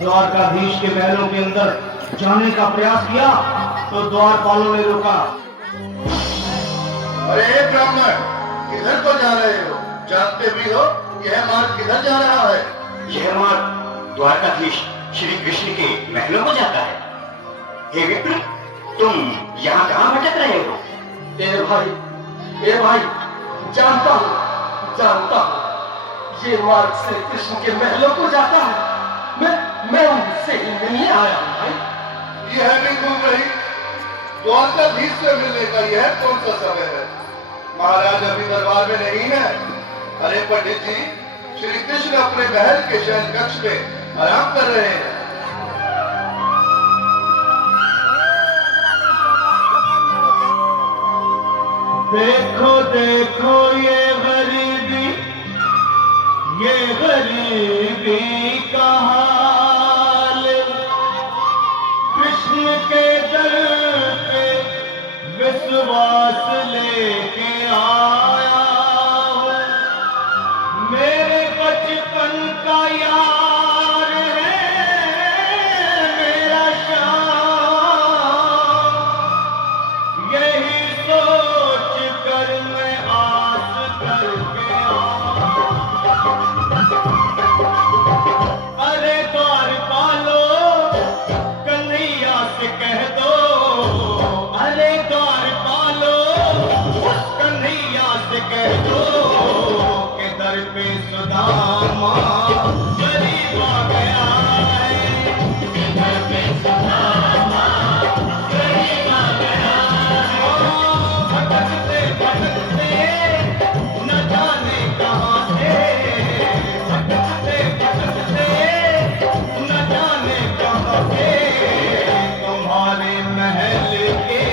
द्वारकाधीश के महलों के अंदर जाने का प्रयास किया तो द्वारपालों ने रोका। अरे ब्राह्मण, किधर को जा रहे हो? जानते भी हो यह मार्ग किधर जा रहा है? यह मार्ग द्वारकाधीश श्री कृष्ण के महलों को जाता है। हे विप्र, तुम यहाँ कहाँ भटक रहे हो? ए भाई, जानता हूँ, ये मार्ग से कृष्ण के महलों को जाता है। मैं उनसे ही मिलने आया हूँ भाई। यह भी घूम रही द्वारकाधीश से मिलने का यह कौन सा समय है? महाराज अभी दरबार में नहीं है। अरे पंडित जी, श्री कृष्ण अपने महल के शयन कक्ष में आराम कर रहे हैं। देखो देखो ये गरीबी का हाल, कृष्ण के दर पे विश्वास लेके आया हूँ। मेरे बचपन का यार है मेरा श्याम, यही सोच कर मैं आस करके अरे द्वारपालो कन्हैया से कह दो, अरे द्वारपालो कन्हैया से कह दो के दर पे सुदामा गरीब आ गया है। दर पे सुदामा गरीब आ गया है। भटकते भटकते न जाने कहाँ से, भटकते भटकते न जाने कहाँ से तुम्हारे महल के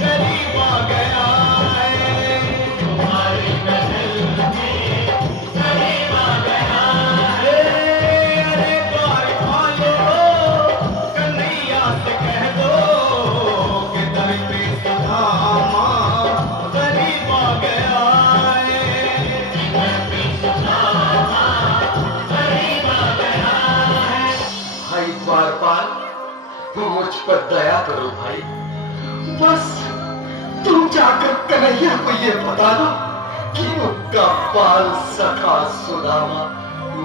करीब आ गया है। तुम्हारे महल के करीब आ गया है। अरे द्वारपालो कन्हैया से कह दो कि दर पे सुदामा गरीब आ गया है। दर पे सुदामा गरीब आ गया है। भाई द्वारपाल, मुझ पर दया करो भाई। बस तुम जाकर कन्हैया को ये बता दो कि उनका बाल सखा सुदामा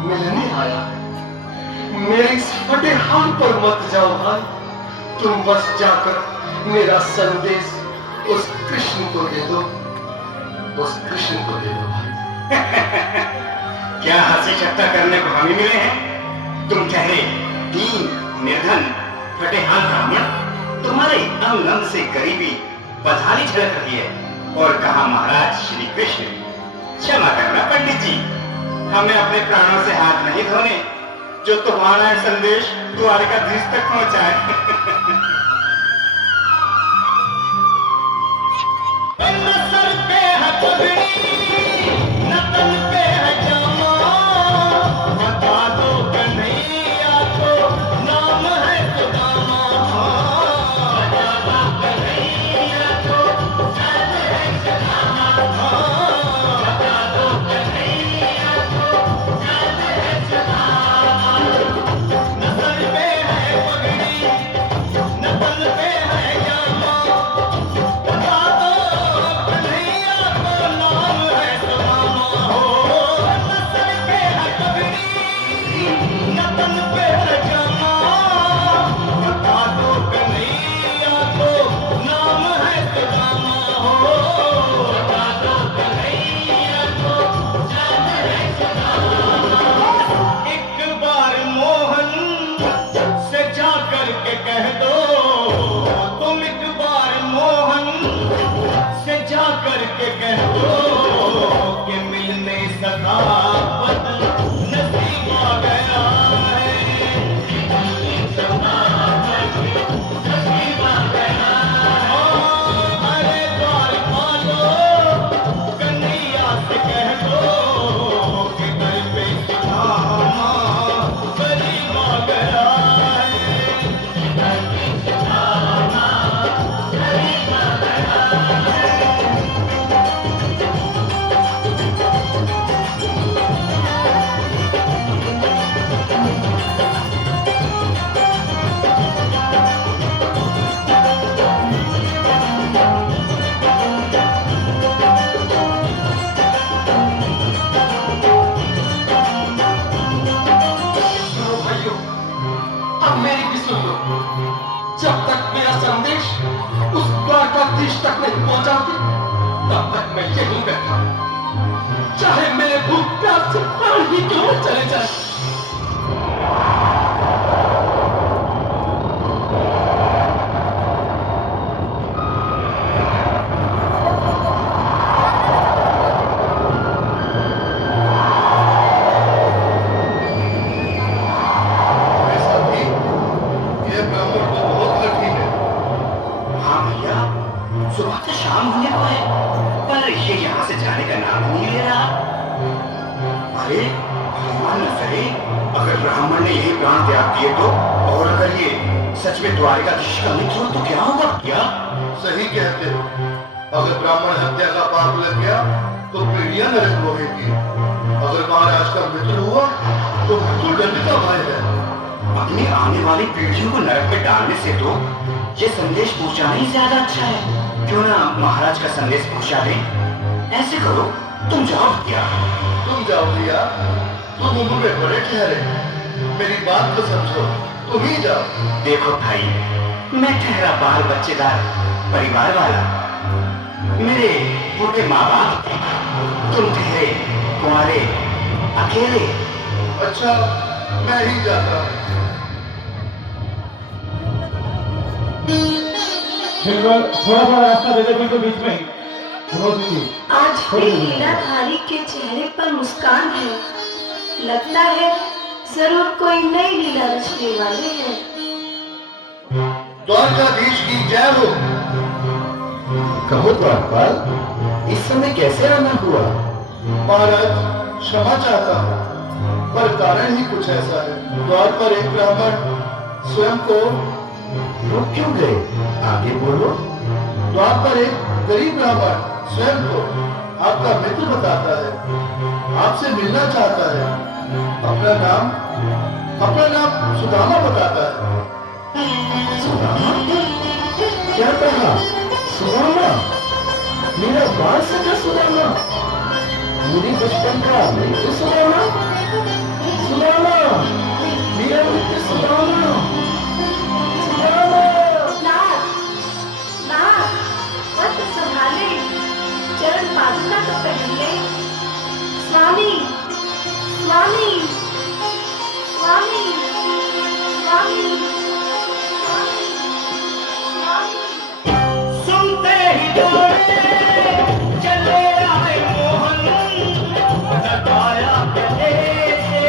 मिलने आया है। मेरे इस फटे हाल पर मत जाओ भाई। तुम बस जाकर मेरा संदेश उस कृष्ण को दे दो, भाई। क्या हंसी ठट्टा करने को हमें मिले हैं? तुम ठहरे दीन निर्धन फटेहाल ब्राह्मण, तुम्हारे अंग अंग से गरीबी बधानी झलक रही है। और कहा महाराज श्री कृष्ण, क्षमा करना पंडित जी, हमें अपने प्राणों से हाथ नहीं धोने जो तुम्हारा संदेश द्वारकाधीश तक पहुंचाए। न सर पे है पगड़ी, न तन पे है जामा, बता दो कन्हैया को नाम है सुदामा। बता दो कन्हैया को नाम है सुदामा। बता दो कन्हैया को नाम है सुदामा। न सर पे है पगड़ी, न तन पे है जामा, बता दो कन्हैया को नाम है सुदामा। हो न सर पे है पगड़ी, न तन पे है जामा, बता दो कन्हैया को नाम है सुदामा। हो बता दो कन्हैया को नाम है सुदामा। एक बार मोहन से जा करके कह दो, तुम एक बार मोहन से जा करके कह दो कि मिलने सखावत नसीब आ गया है। मिलने सखावत नसीब आ गया है। अरे द्वारपालो कन्हैया से कह दो कि दर पे सुदामा गरीब आ गया है। दर पे सुदामा गरीब आ गया है। अरे भगवान न करे, अगर ब्राह्मण ने यही प्राण त्याग दिए तो, और अगर ये सच में द्वारिकाधीश का मित्र हो तो क्या होगा? क्या सही कहते हो। अगर ब्राह्मण हत्या का पाप लग गया तो पीढ़ियां नरक भोगेगी। अगर महाराज का मित्र हुआ तो मृत्यु दंड का भय है। अपनी आने वाली पीढ़ियों को नरक में डालने से तो ये संदेश पहुंचाना ही ज्यादा अच्छा है। क्यों ना महाराज का संदेश पहुंचा दें? ऐसे करो, तुम जाओ भैया। तुम जाओ भैया, तुम उम्र में बड़े ठहरे, मेरी बात तो समझो, तुम ही जाओ। देखो भाई, मैं ठहरा बाल बच्चेदार परिवार वाला, मेरे बूढ़े माँ बाप, तुम ठहरे कुंवारे अकेले। अच्छा, मैं ही जाता हूँ। थोड़ा सा रास्ता दे दे बिल्कुल बीच में ही। आज भी लीलाधारी के चेहरे पर मुस्कान है। लगता है जरूर कोई नई लीला रचने वाले हैं। द्वारकाधीश की जय हो। कहो द्वारपाल, इस समय कैसे आना हुआ? महाराज, क्षमा चाहता हूँ, पर कारण ही कुछ ऐसा है। द्वार पर एक ब्राह्मण स्वयं को रुक क्यों गए? आगे बोलो। द्वार पर एक गरीब ब्राह्मण स्वयं को आपका मित्र बताता है, आपसे मिलना चाहता है। अपना नाम सुदामा बताता है। सुदामा? क्या कहा? सुदामा? मेरा बाल सका सुदामा? मेरी बचपन का मित्र सुदामा? सुदामा, मेरा मित्र सुदामा? संभाले, चरण पादुका तो पहले। स्वामी, स्वामी, स्वामी, स्वामी, स्वामी, स्वामी। सुनते ही दौड़े चले आए मोहन, लगाया गले से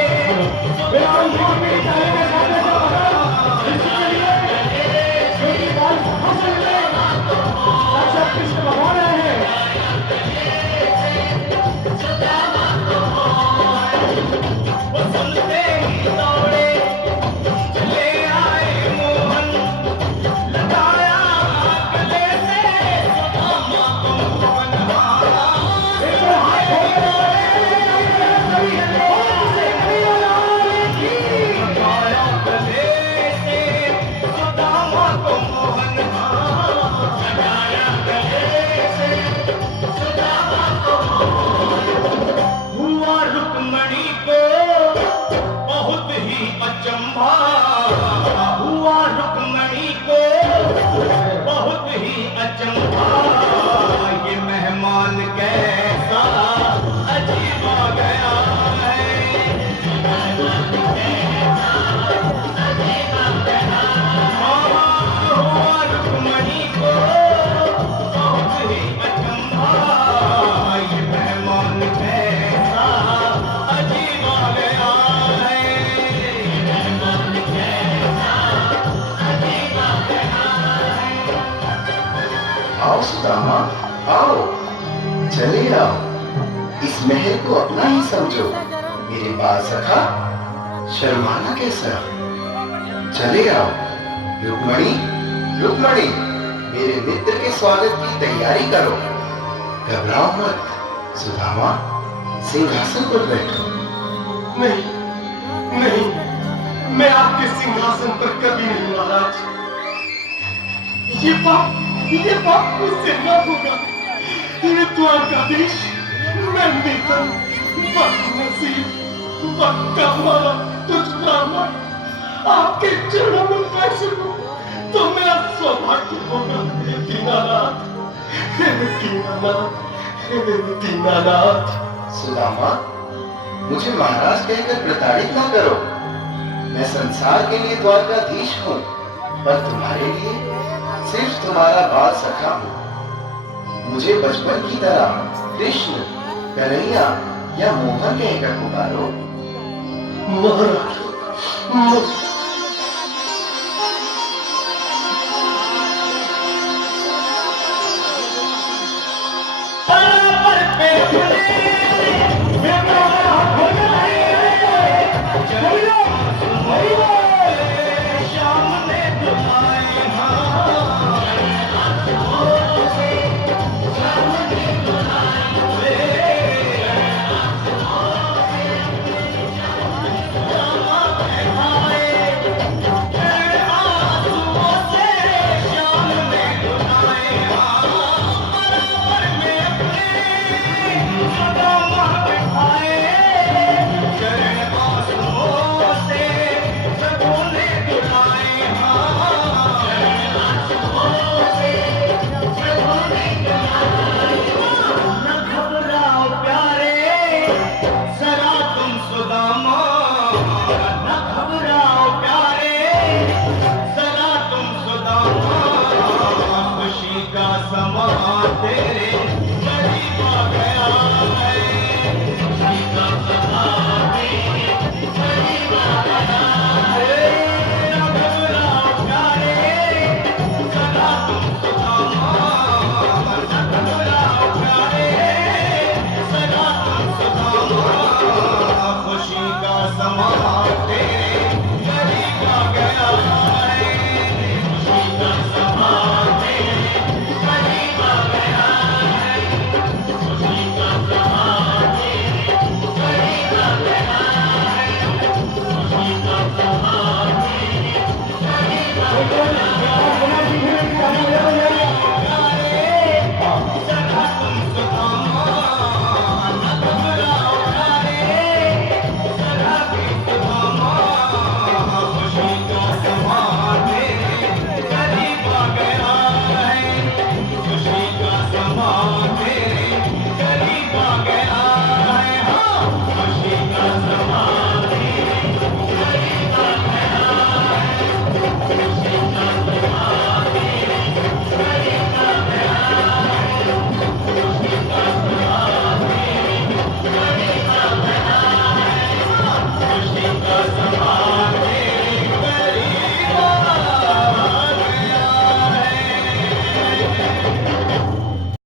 आओ सुदामा, आओ, चले आओ। इस महल को अपना ही समझो। मेरे बाल सखा, शर्माना कैसा? चले आओ। रुक्मणी, रुक्मणी, मेरे मित्र के स्वागत की तैयारी करो। घबराओ मत। सुदामा, सिंहासन पर बैठो। नहीं, नहीं, मैं आपके सिंहासन पर कभी नहीं महाराज। ये पाप मुझसे न होगा। ये द्वारकाधीश, मैं नेता, बदनसीब, बदकामा, तुझ ब्राह्मण, आपके चरणों में कैसे हूँ तो मेरा सौभाग्य होगा। हे दीनानाथ, हे दीनानाथ, हे दीनानाथ। सुदामा, मुझे महाराज कहकर प्रताड़ित ना करो। मैं संसार के लिए द्वारकाधीश हूँ, पर तुम्हारे लिए सिर्फ तुम्हारा बाल सखा हूँ। मुझे बचपन की तरह कृष्ण, कन्हैया या मोहन कहकर पुकारो। महाराज,